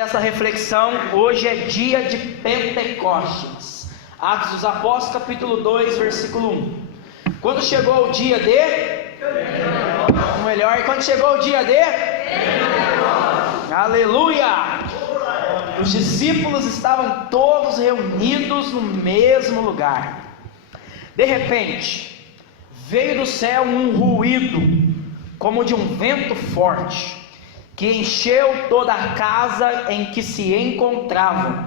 dessa reflexão, hoje é dia de Pentecostes. Atos dos Apóstolos, capítulo 2, versículo 1. Quando chegou o dia de? Melhor, quando chegou o dia de? Aleluia! Os discípulos estavam todos reunidos no mesmo lugar. De repente, veio do céu um ruído, como de um vento forte, que encheu toda a casa em que se encontravam.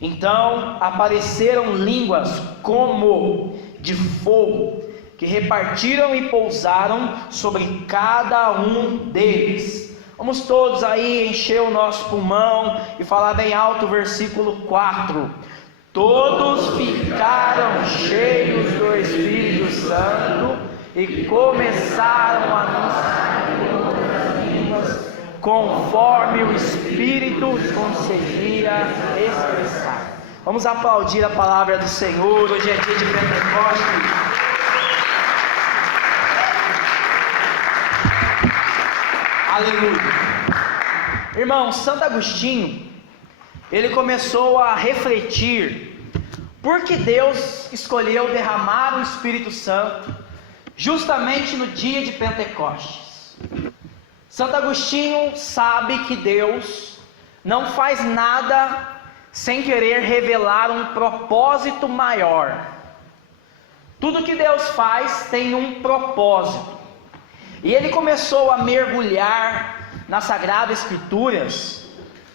Então apareceram línguas como de fogo, que repartiram e pousaram sobre cada um deles. Vamos todos aí encher o nosso pulmão e falar bem alto o versículo 4. Todos ficaram cheios do Espírito Santo e começaram a anunciar conforme o Espírito concedia expressar. Vamos aplaudir a palavra do Senhor. Hoje é dia de Pentecostes. Aleluia. Irmão, Santo Agostinho, ele começou a refletir por que Deus escolheu derramar o Espírito Santo justamente no dia de Pentecostes. Santo Agostinho sabe que Deus não faz nada sem querer revelar um propósito maior. Tudo que Deus faz tem um propósito. E ele começou a mergulhar nas Sagradas Escrituras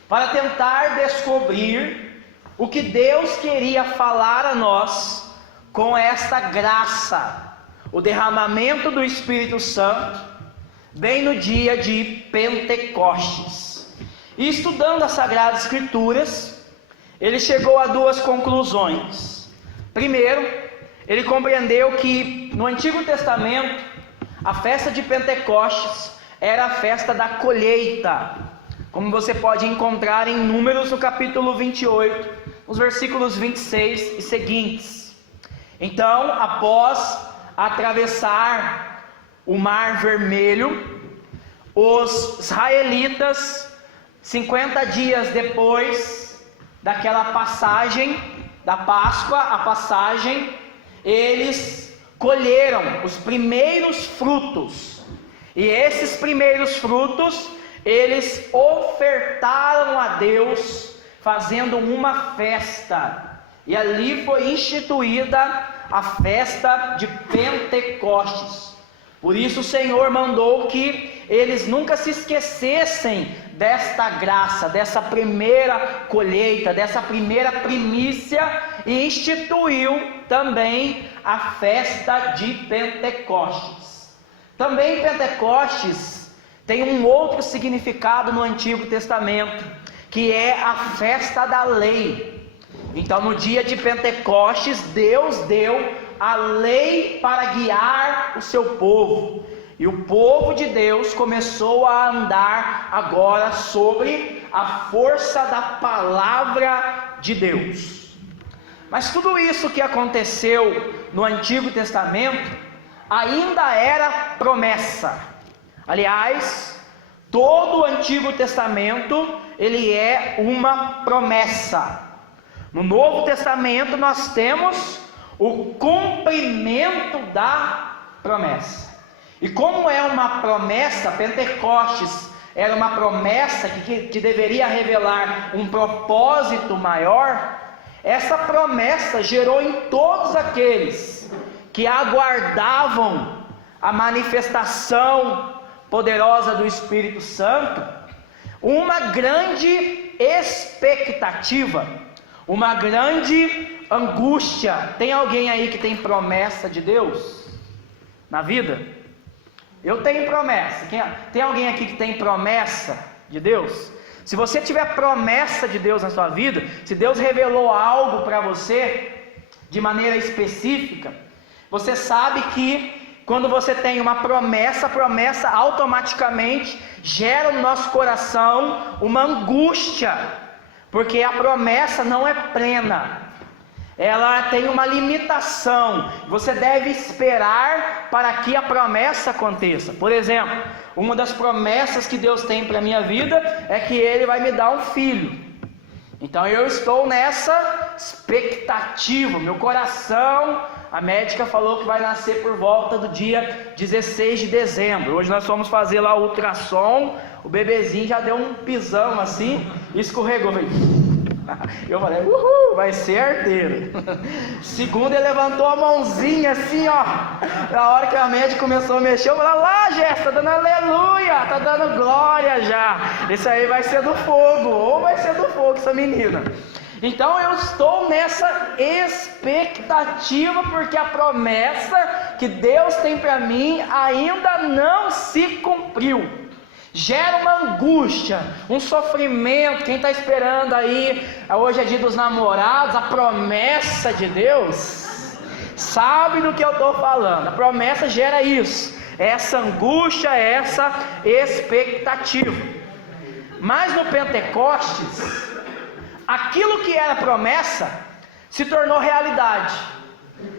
para tentar descobrir o que Deus queria falar a nós com esta graça, o derramamento do Espírito Santo, bem no dia de Pentecostes. E estudando as Sagradas Escrituras, ele chegou a duas conclusões. Primeiro, ele compreendeu que no Antigo Testamento, a festa de Pentecostes era a festa da colheita, como você pode encontrar em Números no capítulo 28, os versículos 26 e seguintes. Então, após atravessar o Mar Vermelho, os israelitas, 50 dias depois daquela passagem da Páscoa, a passagem, eles colheram os primeiros frutos, e esses primeiros frutos eles ofertaram a Deus, fazendo uma festa, e ali foi instituída a festa de Pentecostes. Por isso o Senhor mandou que eles nunca se esquecessem desta graça, dessa primeira colheita, dessa primeira primícia, e instituiu também a festa de Pentecostes. Também Pentecostes tem um outro significado no Antigo Testamento, que é a festa da lei. Então no dia de Pentecostes, Deus deu a lei para guiar o seu povo, e o povo de Deus começou a andar agora sobre a força da palavra de Deus. Mas tudo isso que aconteceu no Antigo Testamento ainda era promessa. Aliás, todo o Antigo Testamento ele é uma promessa. No Novo Testamento nós temos o cumprimento da promessa. E como é uma promessa, Pentecostes era uma promessa que deveria revelar um propósito maior, essa promessa gerou em todos aqueles que aguardavam a manifestação poderosa do Espírito Santo uma grande expectativa, uma grande angústia. Tem alguém aí que tem promessa de Deus na vida? Eu tenho promessa. Tem alguém aqui que tem promessa de Deus? Se você tiver promessa de Deus na sua vida, se Deus revelou algo para você de maneira específica, você sabe que quando você tem uma promessa, a promessa automaticamente gera no nosso coração uma angústia, porque a promessa não é plena. ela tem uma limitação. Você deve esperar para que a promessa aconteça. Por exemplo, uma das promessas que Deus tem para a minha vida é que Ele vai me dar um filho. Então eu estou nessa expectativa. Meu coração, a médica falou que vai nascer por volta do dia 16 de dezembro. Hoje nós fomos fazer lá o ultrassom. O bebezinho já deu um pisão assim e escorregou. Eu falei, uhul, vai ser arteiro. Segundo, ele levantou a mãozinha assim, ó. Na hora que a médica começou a mexer, eu falei, lá, Jéssica, tá dando aleluia, tá dando glória já. Isso aí vai ser do fogo, ou vai ser do fogo essa menina. Então eu estou nessa expectativa, porque a promessa que Deus tem para mim ainda não se cumpriu. Gera uma angústia, um sofrimento. Quem está esperando aí, hoje é dia dos namorados, a promessa de Deus, sabe do que eu estou falando. A promessa gera isso, essa angústia, essa expectativa. Mas no Pentecostes, aquilo que era promessa se tornou realidade.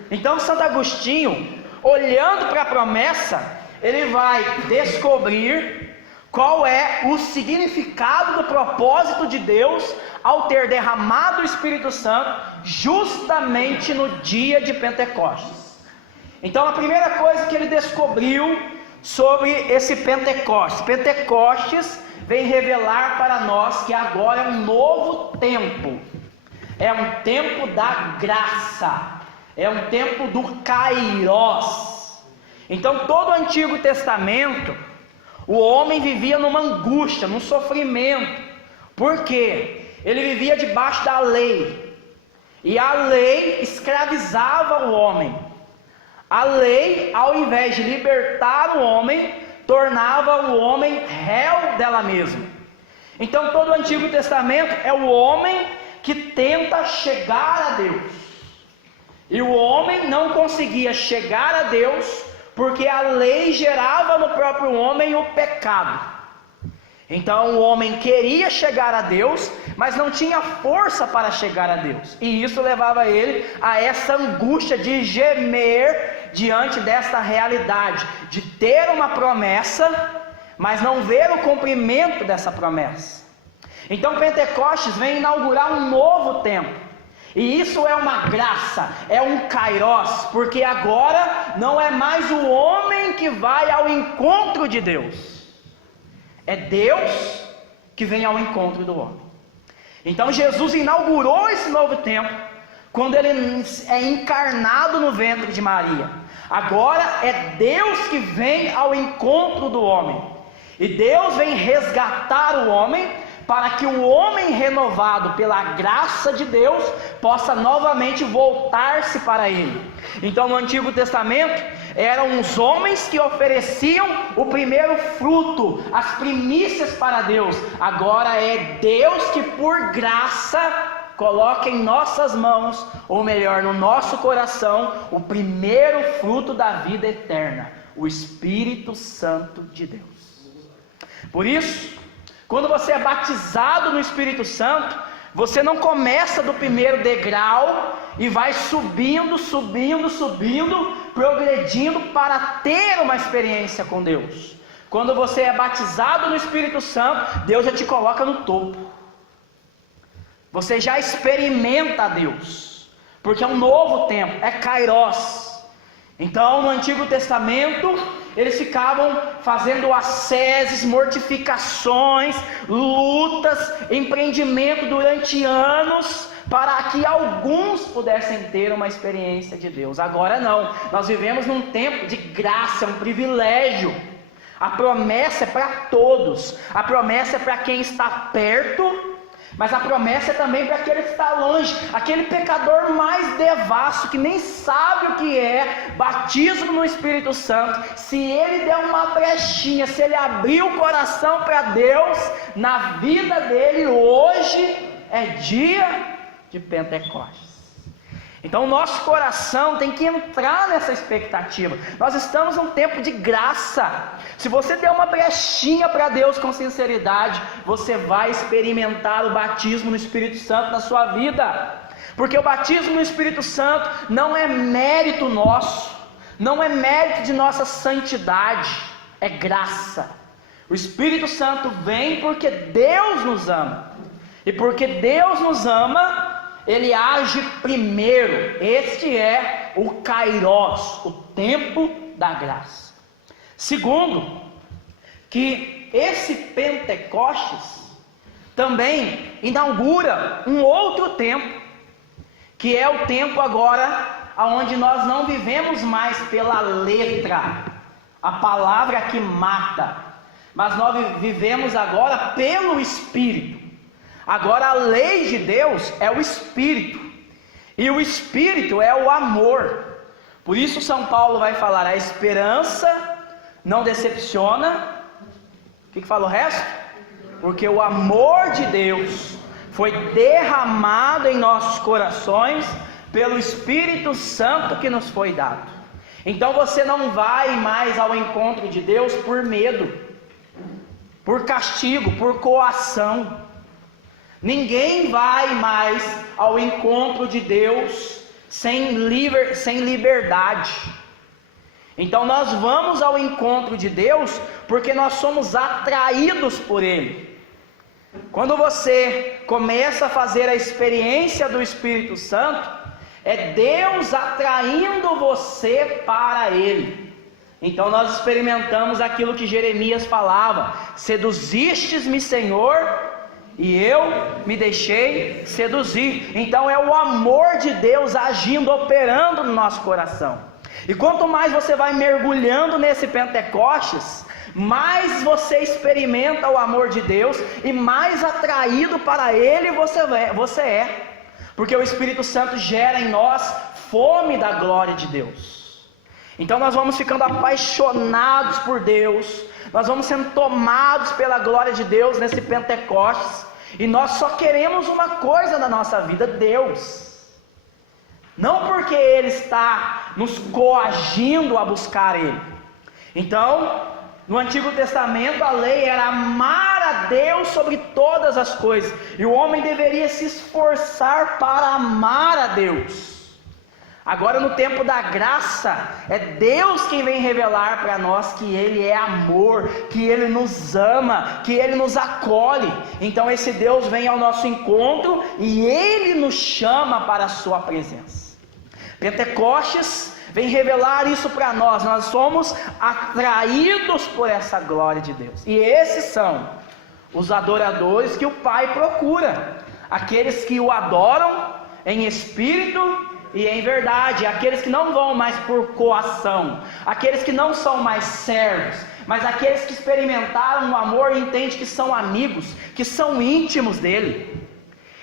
Então Santo Agostinho, olhando para a promessa, ele vai descobrir qual é o significado do propósito de Deus ao ter derramado o Espírito Santo justamente no dia de Pentecostes. Então a primeira coisa que ele descobriu sobre esse Pentecostes vem revelar para nós que agora é um novo tempo. É um tempo da graça, é um tempo do Kairos. Então todo o Antigo Testamento, o homem vivia numa angústia, num sofrimento. Por quê? Ele vivia debaixo da lei. E a lei escravizava o homem. A lei, ao invés de libertar o homem, tornava o homem réu dela mesma. Então todo o Antigo Testamento é o homem que tenta chegar a Deus. E o homem não conseguia chegar a Deus, porque a lei gerava no próprio homem o pecado. Então o homem queria chegar a Deus, mas não tinha força para chegar a Deus. E isso levava ele a essa angústia de gemer diante desta realidade, de ter uma promessa, mas não ver o cumprimento dessa promessa. Então Pentecostes vem inaugurar um novo tempo. E isso é uma graça, é um kairos, porque agora não é mais o homem que vai ao encontro de Deus, é Deus que vem ao encontro do homem. Então Jesus inaugurou esse novo tempo, quando ele é encarnado no ventre de Maria. Agora é Deus que vem ao encontro do homem, e Deus vem resgatar o homem, para que o homem renovado pela graça de Deus possa novamente voltar-se para Ele. Então no Antigo Testamento eram os homens que ofereciam o primeiro fruto, as primícias para Deus. Agora é Deus que por graça coloca em nossas mãos, ou melhor, no nosso coração, o primeiro fruto da vida eterna, o Espírito Santo de Deus. Por isso, quando você é batizado no Espírito Santo, você não começa do primeiro degrau e vai subindo, progredindo para ter uma experiência com Deus. Quando você é batizado no Espírito Santo, Deus já te coloca no topo. Você já experimenta a Deus, porque é um novo tempo, é kairos. Então no Antigo Testamento eles ficavam fazendo asceses, mortificações, lutas, empreendimento durante anos, para que alguns pudessem ter uma experiência de Deus. Agora não, nós vivemos num tempo de graça, é um privilégio. A promessa é para todos, a promessa é para quem está perto, mas a promessa é também para aquele que está longe, aquele pecador mais devasso, que nem sabe o que é batismo no Espírito Santo. Se ele der uma brechinha, se ele abrir o coração para Deus, na vida dele hoje é dia de Pentecostes. Então o nosso coração tem que entrar nessa expectativa. Nós estamos num tempo de graça. Se você der uma brechinha para Deus com sinceridade, você vai experimentar o batismo no Espírito Santo na sua vida. Porque o batismo no Espírito Santo não é mérito nosso, não é mérito de nossa santidade, é graça. O Espírito Santo vem porque Deus nos ama, e porque Deus nos ama, Ele age primeiro. Este é o Kairos, o tempo da graça. Segundo, que esse Pentecostes também inaugura um outro tempo, que é o tempo agora onde nós não vivemos mais pela letra, a palavra que mata, mas nós vivemos agora pelo Espírito. Agora a lei de Deus é o Espírito, e o Espírito é o amor. Por isso São Paulo vai falar: a esperança não decepciona. O que fala o resto? Porque o amor de Deus foi derramado em nossos corações pelo Espírito Santo que nos foi dado. Então você não vai mais ao encontro de Deus por medo, por castigo, por coação. Ninguém vai mais ao encontro de Deus sem liberdade. Então nós vamos ao encontro de Deus porque nós somos atraídos por Ele. Quando você começa a fazer a experiência do Espírito Santo, é Deus atraindo você para Ele. Então nós experimentamos aquilo que Jeremias falava: seduzistes-me, Senhor, e eu me deixei seduzir. Então é o amor de Deus agindo, operando no nosso coração. E quanto mais você vai mergulhando nesse Pentecostes, mais você experimenta o amor de Deus e mais atraído para Ele você é. Porque o Espírito Santo gera em nós fome da glória de Deus. Então nós vamos ficando apaixonados por Deus, nós vamos sendo tomados pela glória de Deus nesse Pentecostes, e nós só queremos uma coisa na nossa vida: Deus. Não porque Ele está nos coagindo a buscar Ele. Então, no Antigo Testamento a lei era amar a Deus sobre todas as coisas, e o homem deveria se esforçar para amar a Deus. Agora no tempo da graça, é Deus quem vem revelar para nós que Ele é amor, que Ele nos ama, que Ele nos acolhe. Então esse Deus vem ao nosso encontro e Ele nos chama para a sua presença. Pentecostes vem revelar isso para nós. Nós somos atraídos por essa glória de Deus, e esses são os adoradores que o Pai procura, aqueles que o adoram em espírito e em verdade, aqueles que não vão mais por coação, aqueles que não são mais servos, mas aqueles que experimentaram o amor e entendem que são amigos, que são íntimos dele.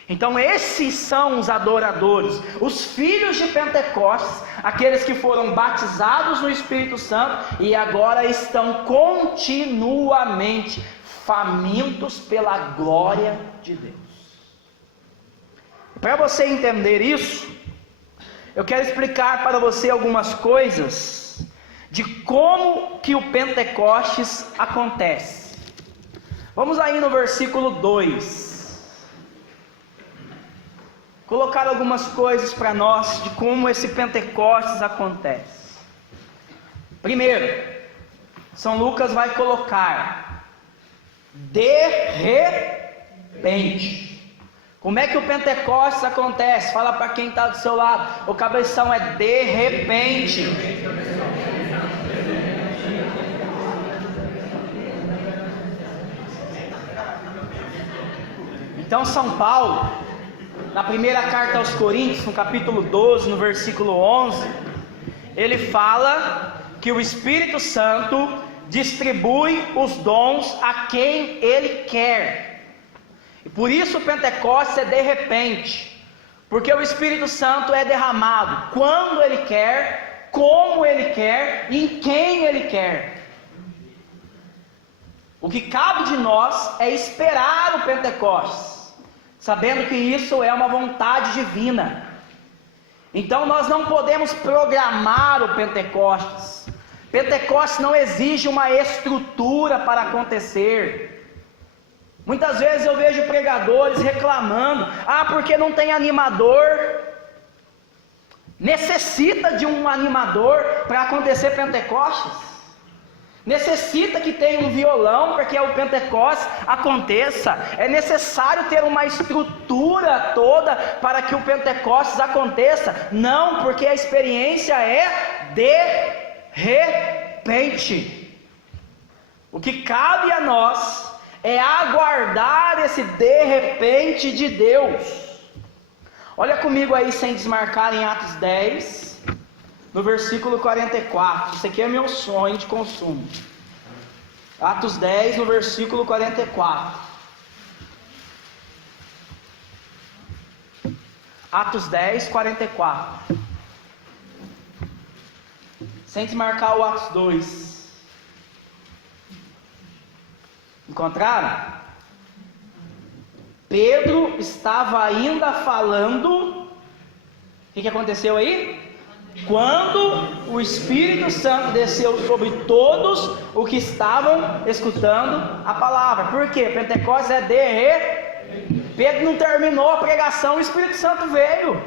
Então esses são os adoradores, os filhos de Pentecostes, aqueles que foram batizados no Espírito Santo e agora estão continuamente famintos pela glória de Deus. Para você entender isso, eu quero explicar para você algumas coisas de como que o Pentecostes acontece. Vamos aí no versículo 2. Colocar algumas coisas para nós de como esse Pentecostes acontece. Primeiro, São Lucas vai colocar de repente. Como é que o Pentecostes acontece? Fala para quem está do seu lado. O cabeção é de repente. Então São Paulo, na primeira carta aos Coríntios, no capítulo 12, no versículo 11, ele fala que o Espírito Santo distribui os dons a quem Ele quer. E por isso o Pentecostes é de repente, porque o Espírito Santo é derramado quando Ele quer, como Ele quer e em quem Ele quer. O que cabe de nós é esperar o Pentecostes, sabendo que isso é uma vontade divina. Então nós não podemos programar o Pentecostes. Pentecostes não exige uma estrutura para acontecer. Muitas vezes eu vejo pregadores reclamando: porque não tem animador. Necessita de um animador para acontecer Pentecostes? Necessita que tenha um violão para que o Pentecostes aconteça? É necessário ter uma estrutura toda para que o Pentecostes aconteça? Não, porque a experiência é de repente. O que cabe a nós é aguardar esse de repente de Deus. Olha comigo aí, sem desmarcar, em Atos 10, no versículo 44. Isso aqui é meu sonho de consumo. Atos 10, no versículo 44. Atos 10, 44. Sem desmarcar o Atos 2. Encontraram? Pedro estava ainda falando. O que aconteceu aí? Quando o Espírito Santo desceu sobre todos os que estavam escutando a palavra. Por quê? Pentecostes é de repente. Pedro não terminou a pregação, o Espírito Santo veio.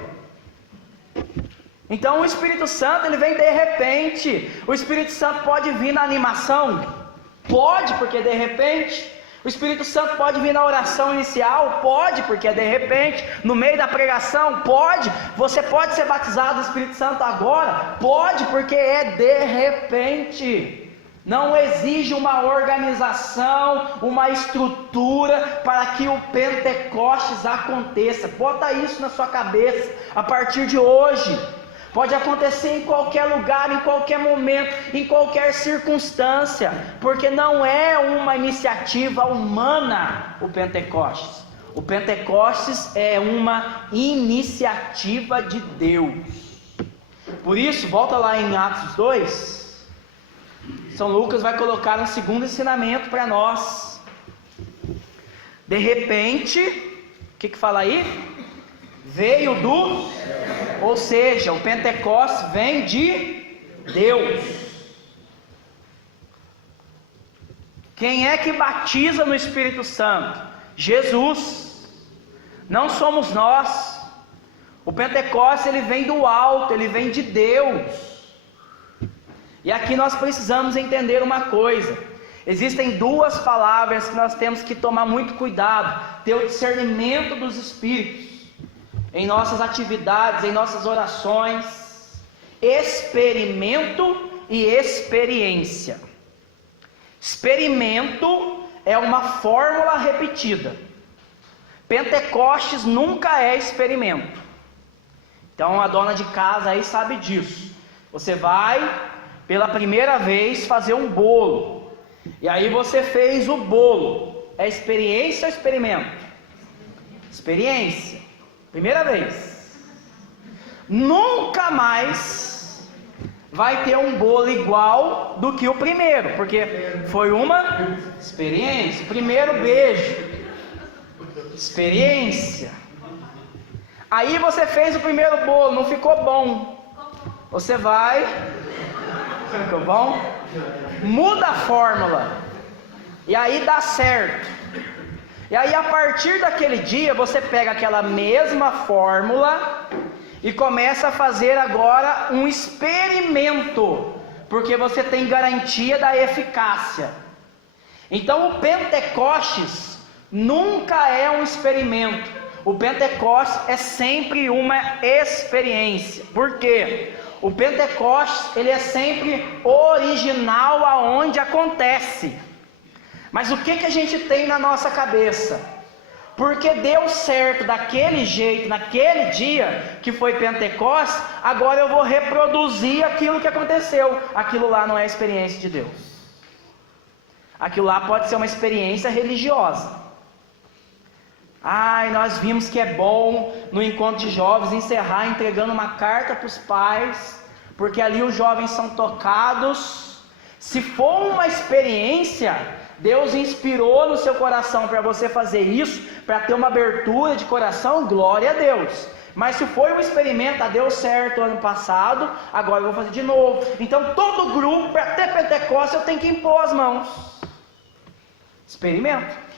Então o Espírito Santo, ele vem de repente. O Espírito Santo pode vir na animação? Pode, porque de repente. O Espírito Santo pode vir na oração inicial? Pode, porque é de repente. No meio da pregação? Pode. Você pode ser batizado no Espírito Santo agora? Pode, porque é de repente. Não exige uma organização, uma estrutura para que o Pentecostes aconteça. Bota isso na sua cabeça a partir de hoje. Pode acontecer em qualquer lugar, em qualquer momento, em qualquer circunstância, porque não é uma iniciativa humana o Pentecostes. O Pentecostes é uma iniciativa de Deus. Por isso, volta lá em Atos 2, São Lucas vai colocar um segundo ensinamento para nós. De repente, o que fala aí? Veio do... Ou seja, o Pentecostes vem de Deus. Quem é que batiza no Espírito Santo? Jesus. Não somos nós. O Pentecostes, ele vem do alto, ele vem de Deus. E aqui nós precisamos entender uma coisa. Existem duas palavras que nós temos que tomar muito cuidado, ter o discernimento dos Espíritos em nossas atividades, em nossas orações: experimento e experiência. Experimento é uma fórmula repetida. Pentecostes nunca é experimento. Então a dona de casa aí sabe disso. Você vai pela primeira vez fazer um bolo, e aí você fez o bolo. É experiência ou experimento? Experiência. Primeira vez. Nunca mais vai ter um bolo igual do que o primeiro, porque foi uma experiência. Primeiro beijo, experiência. Aí você fez o primeiro bolo, não ficou bom. Você vai, ficou bom? Muda a fórmula, e aí dá certo. E aí a partir daquele dia você pega aquela mesma fórmula e começa a fazer agora um experimento, porque você tem garantia da eficácia. Então o Pentecostes nunca é um experimento. O Pentecostes é sempre uma experiência. Por quê? O Pentecostes, ele é sempre original aonde acontece. Mas o que a gente tem na nossa cabeça? Porque deu certo daquele jeito, naquele dia que foi Pentecostes, agora eu vou reproduzir aquilo que aconteceu. Aquilo lá não é experiência de Deus. Aquilo lá pode ser uma experiência religiosa. Nós vimos que é bom no encontro de jovens encerrar entregando uma carta para os pais, porque ali os jovens são tocados. Se for uma experiência, Deus inspirou no seu coração para você fazer isso, para ter uma abertura de coração, glória a Deus. Mas se foi um experimento, deu certo ano passado, agora eu vou fazer de novo. Então todo grupo, para ter Pentecostes, eu tenho que impor as mãos. Experimento.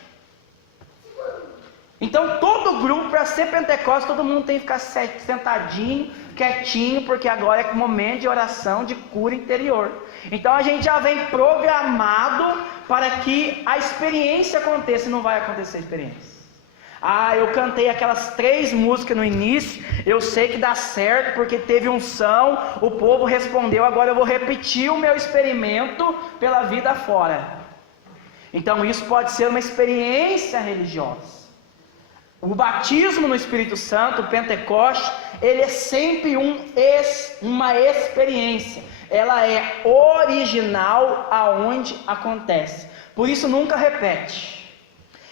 Então todo grupo, para ser Pentecostes, todo mundo tem que ficar sentadinho, quietinho, porque agora é momento de oração, de cura interior. Então a gente já vem programado para que a experiência aconteça, e não vai acontecer a experiência. Eu cantei aquelas 3 músicas no início, eu sei que dá certo, porque teve unção, o povo respondeu, agora eu vou repetir o meu experimento pela vida fora. Então isso pode ser uma experiência religiosa. O batismo no Espírito Santo, o Pentecoste, ele é sempre uma experiência. Ela é original aonde acontece. Por isso nunca repete.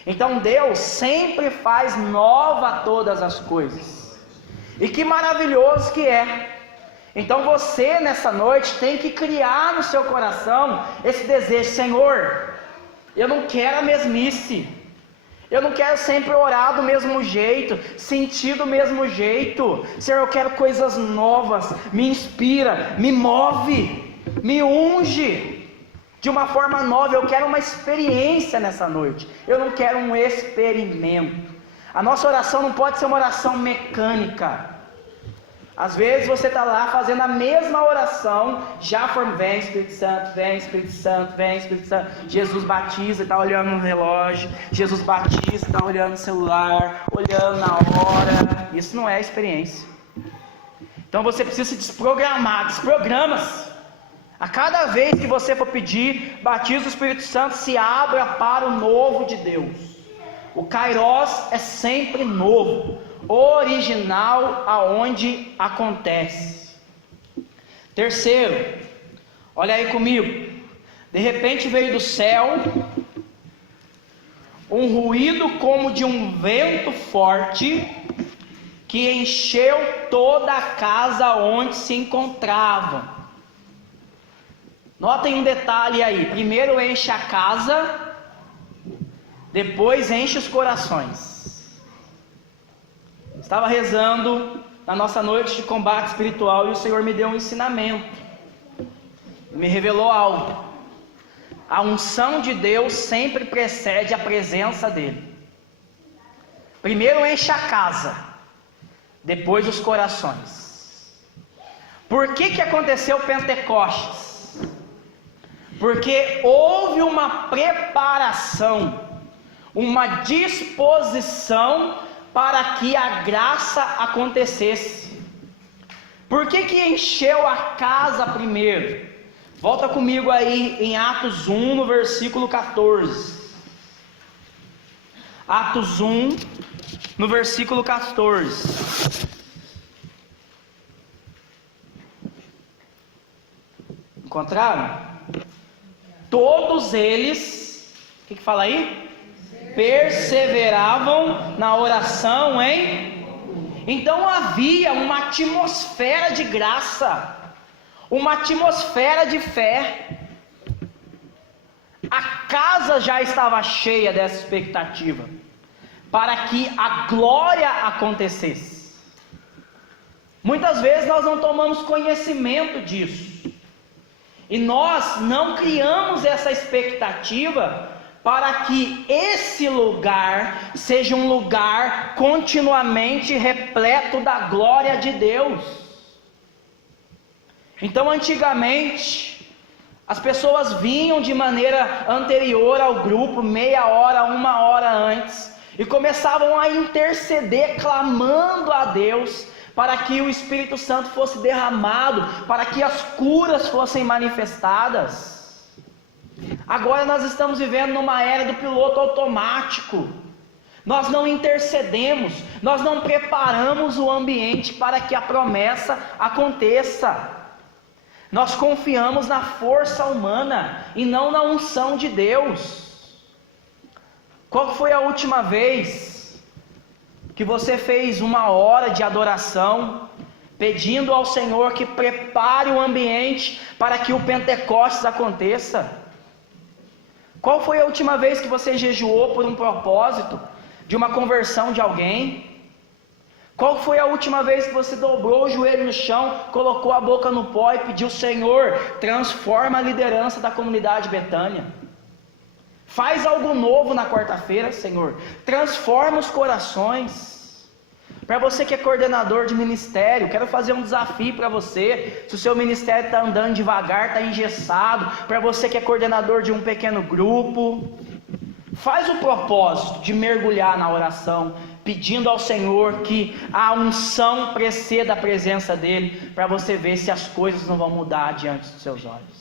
Então Deus sempre faz nova todas as coisas. E que maravilhoso que é. Então você nessa noite tem que criar no seu coração esse desejo: Senhor, eu não quero a mesmice. Eu não quero sempre orar do mesmo jeito, sentir do mesmo jeito. Senhor, eu quero coisas novas. Me inspira, me move, me unge de uma forma nova. Eu quero uma experiência nessa noite. Eu não quero um experimento. A nossa oração não pode ser uma oração mecânica. Às vezes você está lá fazendo a mesma oração, vem Espírito Santo, vem Espírito Santo, vem Espírito Santo. Jesus batiza, está olhando no relógio. Jesus batiza, está olhando no celular, olhando na hora. Isso não é experiência. Então você precisa se desprogramar, desprograma-se. A cada vez que você for pedir batismo do Espírito Santo, se abra para o novo de Deus. O Kairos é sempre novo, original aonde acontece. Terceiro, olha aí comigo. De repente veio do céu um ruído como de um vento forte, que encheu toda a casa onde se encontravam. Notem um detalhe aí: primeiro enche a casa, depois enche os corações. Estava rezando na nossa noite de combate espiritual e o Senhor me deu um ensinamento, me revelou algo. A unção de Deus sempre precede a presença dele. Primeiro enche a casa, depois os corações. Por que aconteceu Pentecostes? Porque houve uma preparação, uma disposição para que a graça acontecesse. Por que encheu a casa primeiro? Volta comigo aí em Atos 1, no versículo 14. Atos 1, no versículo 14. Encontraram? Todos eles, o que fala aí? Perseveravam na oração, hein? Então havia uma atmosfera de graça, uma atmosfera de fé. A casa já estava cheia dessa expectativa, para que a glória acontecesse. Muitas vezes nós não tomamos conhecimento disso, e nós não criamos essa expectativa para que esse lugar seja um lugar continuamente repleto da glória de Deus. Então antigamente as pessoas vinham de maneira anterior ao grupo, meia hora, 1 hora antes, e começavam a interceder, clamando a Deus para que o Espírito Santo fosse derramado, para que as curas fossem manifestadas. Agora nós estamos vivendo numa era do piloto automático. Nós não intercedemos, nós não preparamos o ambiente para que a promessa aconteça. Nós confiamos na força humana e não na unção de Deus. Qual foi a última vez que você fez 1 hora de adoração, pedindo ao Senhor que prepare o ambiente para que o Pentecostes aconteça? Qual foi a última vez que você jejuou por um propósito de uma conversão de alguém? Qual foi a última vez que você dobrou o joelho no chão, colocou a boca no pó e pediu: Senhor, transforma a liderança da comunidade Betânia? Faz algo novo na quarta-feira, Senhor. Transforma os corações. Para você que é coordenador de ministério, quero fazer um desafio para você. Se o seu ministério está andando devagar, está engessado, para você que é coordenador de um pequeno grupo, faz o propósito de mergulhar na oração, pedindo ao Senhor que a unção preceda a presença dEle, para você ver se as coisas não vão mudar diante dos seus olhos.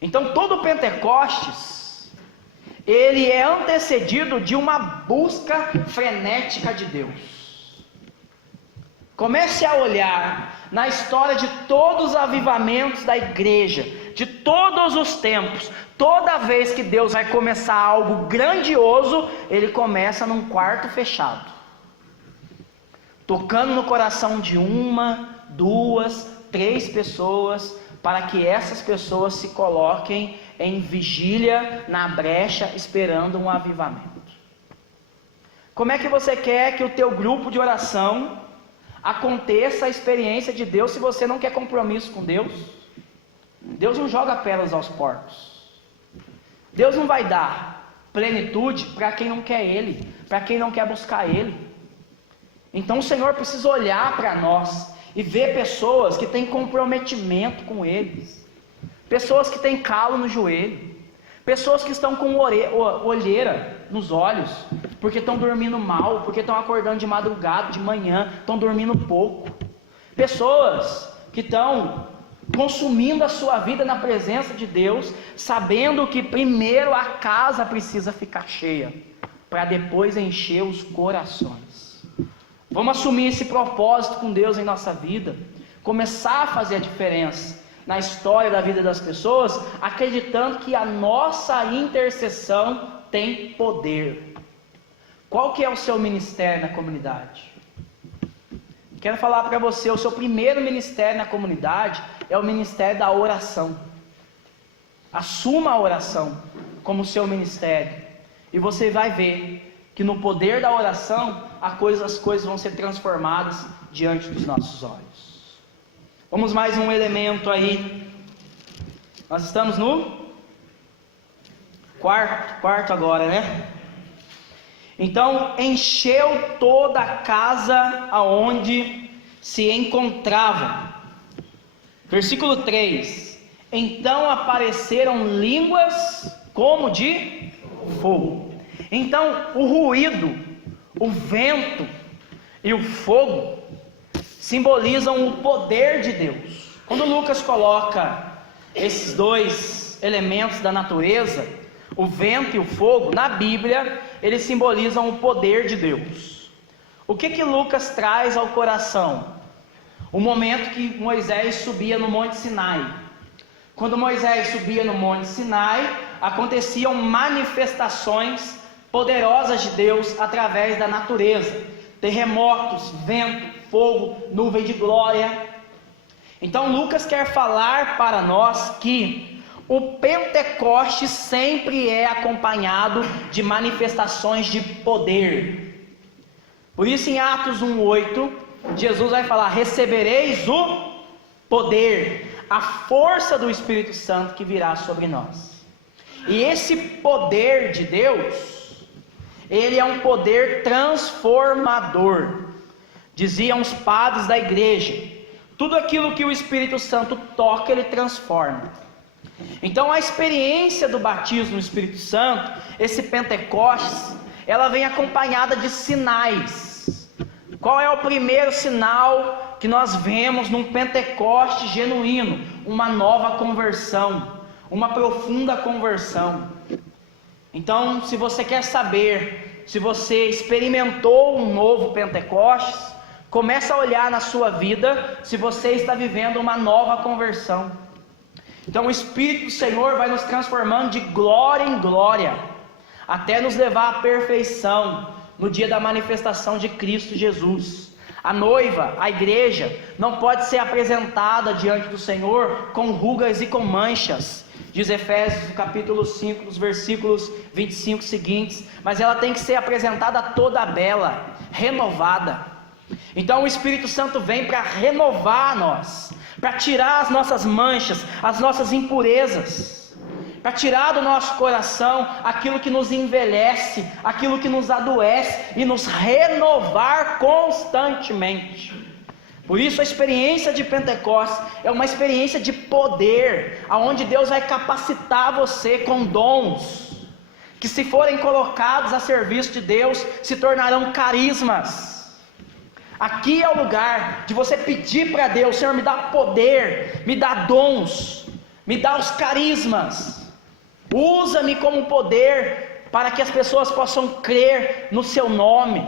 Então todo Pentecostes, ele é antecedido de uma busca frenética de Deus. Comece a olhar na história de todos os avivamentos da igreja, de todos os tempos. Toda vez que Deus vai começar algo grandioso, Ele começa num quarto fechado, tocando no coração de 1, 2, 3 pessoas, para que essas pessoas se coloquem em vigília na brecha, esperando um avivamento. Como é que você quer que o teu grupo de oração aconteça a experiência de Deus se você não quer compromisso com Deus? Deus não joga pérolas aos porcos. Deus não vai dar plenitude para quem não quer Ele, para quem não quer buscar Ele. Então o Senhor precisa olhar para nós e ver pessoas que têm comprometimento com eles, pessoas que têm calo no joelho, pessoas que estão com olheira nos olhos, porque estão dormindo mal, porque estão acordando de madrugada, de manhã, estão dormindo pouco, pessoas que estão consumindo a sua vida na presença de Deus, sabendo que primeiro a casa precisa ficar cheia, para depois encher os corações. Vamos assumir esse propósito com Deus em nossa vida, começar a fazer a diferença na história da vida das pessoas, acreditando que a nossa intercessão tem poder. Qual que é o seu ministério na comunidade? Quero falar para você, o seu primeiro ministério na comunidade é o ministério da oração. Assuma a oração como seu ministério, e você vai ver que no poder da oração as coisas vão ser transformadas diante dos nossos olhos. Vamos mais um elemento aí. Nós estamos no quarto agora, né? Então encheu toda a casa aonde se encontravam. Versículo 3: então apareceram línguas como de fogo. Então o ruído, o vento e o fogo simbolizam o poder de Deus. Quando Lucas coloca esses dois elementos da natureza, o vento e o fogo, na Bíblia, eles simbolizam o poder de Deus. O que Lucas traz ao coração? O momento que Moisés subia no Monte Sinai. Quando Moisés subia no Monte Sinai, aconteciam manifestações poderosas de Deus através da natureza. Terremotos, vento, fogo, nuvem de glória. Então Lucas quer falar para nós que o Pentecostes sempre é acompanhado de manifestações de poder. Por isso em Atos 1:8, Jesus vai falar: recebereis o poder, a força do Espírito Santo que virá sobre nós. E esse poder de Deus, ele é um poder transformador. Diziam os padres da igreja: tudo aquilo que o Espírito Santo toca, ele transforma. Então a experiência do batismo no Espírito Santo, esse Pentecostes, ela vem acompanhada de sinais. Qual é o primeiro sinal que nós vemos num Pentecostes genuíno? Uma nova conversão, uma profunda conversão. Então, se você quer saber se você experimentou um novo Pentecostes, começa a olhar na sua vida se você está vivendo uma nova conversão. Então o Espírito do Senhor vai nos transformando de glória em glória, até nos levar à perfeição no dia da manifestação de Cristo Jesus. A noiva, a igreja, não pode ser apresentada diante do Senhor com rugas e com manchas, diz Efésios capítulo 5, nos versículos 25 seguintes, mas ela tem que ser apresentada toda bela, renovada. Então o Espírito Santo vem para renovar nós, para tirar as nossas manchas, as nossas impurezas, para tirar do nosso coração aquilo que nos envelhece, aquilo que nos adoece e nos renovar constantemente. Por isso a experiência de Pentecostes é uma experiência de poder, aonde Deus vai capacitar você com dons, que se forem colocados a serviço de Deus, se tornarão carismas. Aqui é o lugar de você pedir para Deus: Senhor, me dá poder, me dá dons, me dá os carismas, usa-me como poder, para que as pessoas possam crer no seu nome.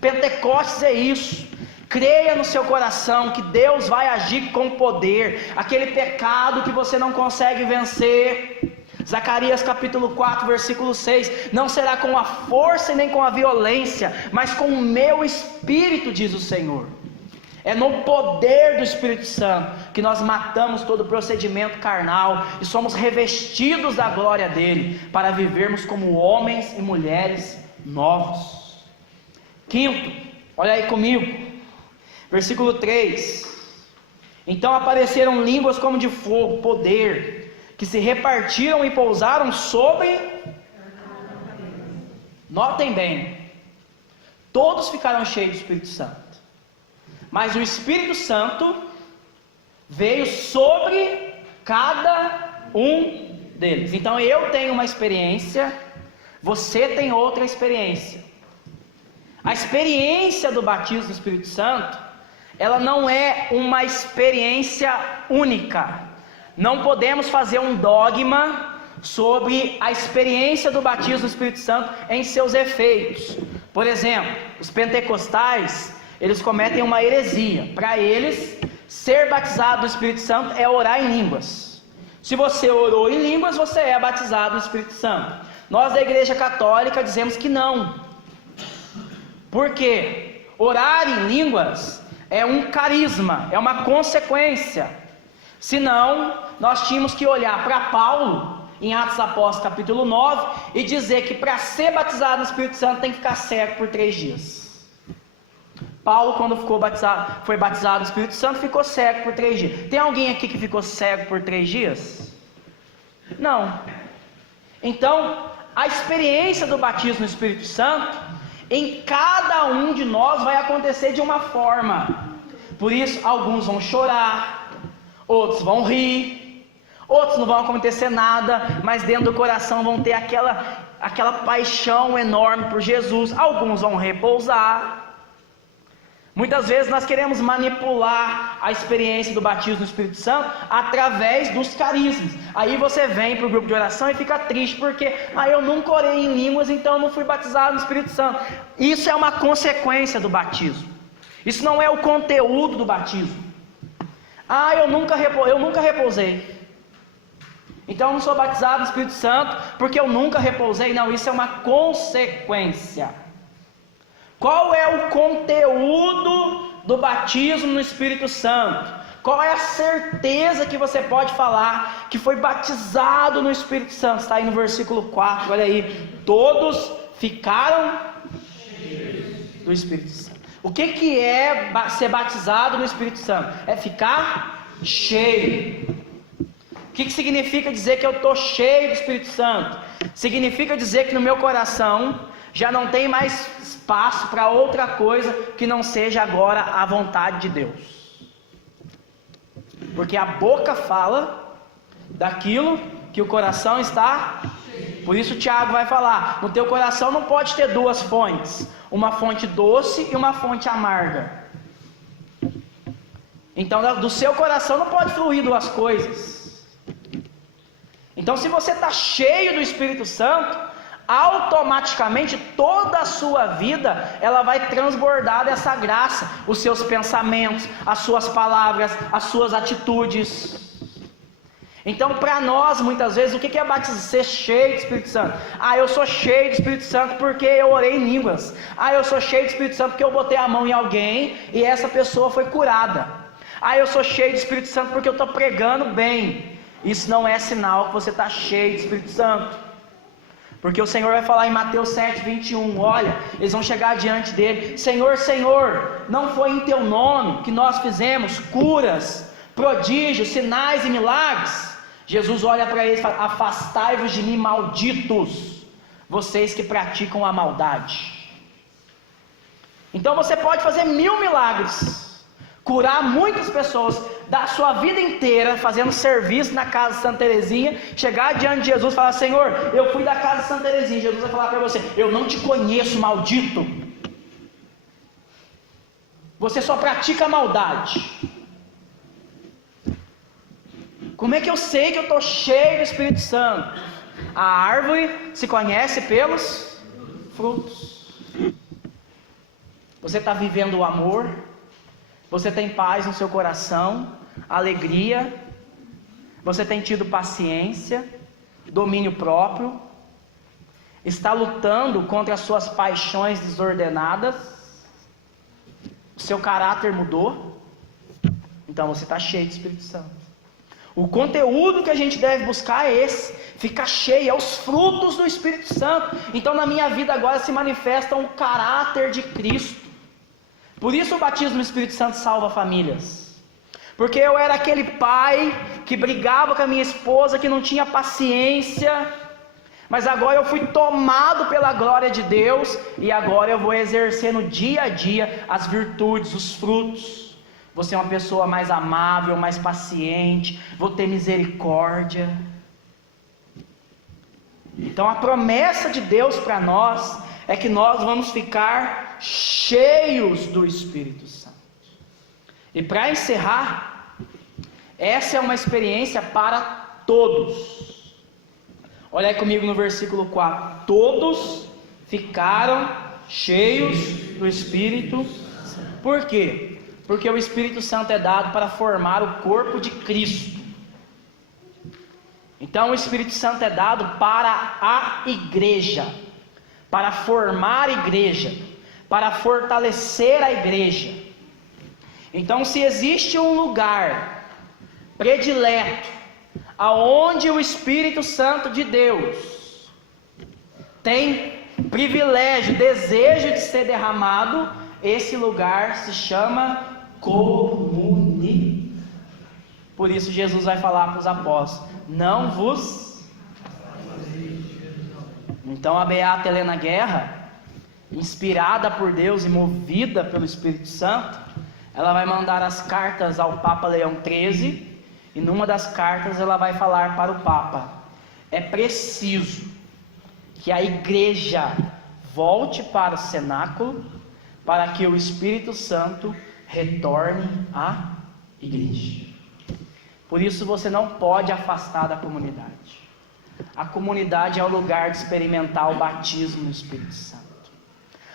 Pentecostes é isso. Creia no seu coração que Deus vai agir com poder, aquele pecado que você não consegue vencer. Zacarias capítulo 4, versículo 6, não será com a força e nem com a violência, mas com o meu Espírito, diz o Senhor. É no poder do Espírito Santo que nós matamos todo o procedimento carnal e somos revestidos da glória dele, para vivermos como homens e mulheres novos. Quinto, olha aí comigo, versículo 3, então apareceram línguas como de fogo, poder, que se repartiram e pousaram sobre, notem bem, todos ficaram cheios do Espírito Santo, mas o Espírito Santo veio sobre cada um deles. Então eu tenho uma experiência, você tem outra experiência. A experiência do batismo do Espírito Santo, ela não é uma experiência única. Não podemos fazer um dogma sobre a experiência do batismo do Espírito Santo em seus efeitos. Por exemplo, os pentecostais, eles cometem uma heresia. Para eles, ser batizado do Espírito Santo é orar em línguas. Se você orou em línguas, você é batizado no Espírito Santo. Nós da Igreja Católica dizemos que não. Por quê? Orar em línguas é um carisma, é uma consequência. Senão, nós tínhamos que olhar para Paulo, em Atos Apóstolos capítulo 9, e dizer que para ser batizado no Espírito Santo tem que ficar cego por 3 dias. Paulo, quando foi batizado no Espírito Santo, ficou cego por 3 dias. Tem alguém aqui que ficou cego por 3 dias? Não. Então, a experiência do batismo no Espírito Santo, em cada um de nós vai acontecer de uma forma. Por isso, alguns vão chorar, outros vão rir, outros não vão acontecer nada, mas dentro do coração vão ter aquela paixão enorme por Jesus. Alguns vão repousar. Muitas vezes nós queremos manipular a experiência do batismo do Espírito Santo através dos carismas. Aí você vem para o grupo de oração e fica triste porque eu nunca orei em línguas, então eu não fui batizado no Espírito Santo. Isso é uma consequência do batismo. Isso não é o conteúdo do batismo. Eu nunca repousei, então eu não sou batizado no Espírito Santo porque eu nunca repousei. Não, isso é uma consequência. Qual é o conteúdo do batismo no Espírito Santo? Qual é a certeza que você pode falar que foi batizado no Espírito Santo? Está aí no versículo 4, olha aí, todos ficaram cheios do Espírito Santo. O que é ser batizado no Espírito Santo? É ficar cheio. O que significa dizer que eu estou cheio do Espírito Santo? Significa dizer que no meu coração já não tem mais espaço para outra coisa que não seja agora a vontade de Deus. Porque a boca fala daquilo que o coração está cheio. Por isso Tiago vai falar, no teu coração não pode ter 2 fontes, uma fonte doce e uma fonte amarga. Então do seu coração não pode fluir 2 coisas. Então se você está cheio do Espírito Santo, automaticamente toda a sua vida ela vai transbordar dessa graça, os seus pensamentos, as suas palavras, as suas atitudes. Então para nós muitas vezes o que é batizar? Ser cheio do Espírito Santo. Eu sou cheio do Espírito Santo porque eu orei em línguas. Eu sou cheio do Espírito Santo porque eu botei a mão em alguém e essa pessoa foi curada. Eu sou cheio do Espírito Santo porque eu estou pregando bem. Isso não é sinal que você está cheio do Espírito Santo. Porque o Senhor vai falar em Mateus 7, 21, olha, eles vão chegar diante dele, Senhor, Senhor, não foi em teu nome que nós fizemos curas, prodígios, sinais e milagres? Jesus olha para eles e fala: afastai-vos de mim, malditos, vocês que praticam a maldade. Então você pode fazer 1000 milagres, curar muitas pessoas, dar sua vida inteira fazendo serviço na casa de Santa Teresinha, chegar diante de Jesus e falar: Senhor, eu fui da casa de Santa Teresinha. Jesus vai falar para você: eu não te conheço, maldito, você só pratica a maldade. Como é que eu sei que eu estou cheio do Espírito Santo? A árvore se conhece pelos frutos. Você está vivendo o amor? Você tem paz no seu coração? Alegria? Você tem tido paciência? Domínio próprio? Está lutando contra as suas paixões desordenadas? O seu caráter mudou? Então você está cheio do Espírito Santo. O conteúdo que a gente deve buscar é esse: ficar cheio, é os frutos do Espírito Santo. Então na minha vida agora se manifesta o caráter de Cristo. Por isso o batismo no Espírito Santo salva famílias. Porque eu era aquele pai que brigava com a minha esposa, que não tinha paciência, mas agora eu fui tomado pela glória de Deus, e agora eu vou exercer no dia a dia as virtudes, os frutos. Vou ser uma pessoa mais amável, mais paciente, vou ter misericórdia. Então a promessa de Deus para nós é que nós vamos ficar cheios do Espírito Santo. E para encerrar, essa é uma experiência para todos. Olha aí comigo no versículo 4: todos ficaram cheios do Espírito Santo. Por quê? Porque o Espírito Santo é dado para formar o corpo de Cristo. Então o Espírito Santo é dado para a igreja, para formar a igreja, para fortalecer a igreja. Então, se existe um lugar predileto, aonde o Espírito Santo de Deus tem privilégio, desejo de ser derramado, esse lugar se chama comunidade. Por isso Jesus vai falar para os apóstolos: não vos. Então a beata Helena Guerra, inspirada por Deus e movida pelo Espírito Santo, ela vai mandar as cartas ao Papa Leão XIII, e numa das cartas ela vai falar para o Papa: é preciso que a igreja volte para o cenáculo, para que o Espírito Santo retorne à igreja. Por isso você não pode afastar da comunidade. A comunidade é o lugar de experimentar o batismo no Espírito Santo.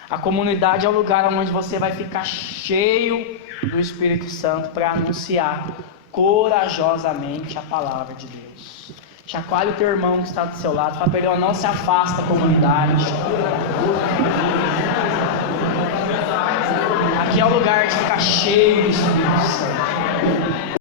A comunidade é o lugar onde você vai ficar cheio do Espírito Santo para anunciar corajosamente a palavra de Deus. Chacoalhe o teu irmão que está do seu lado, fala para ele: não se afasta da comunidade. Aqui é o lugar de ficar cheio do Espírito.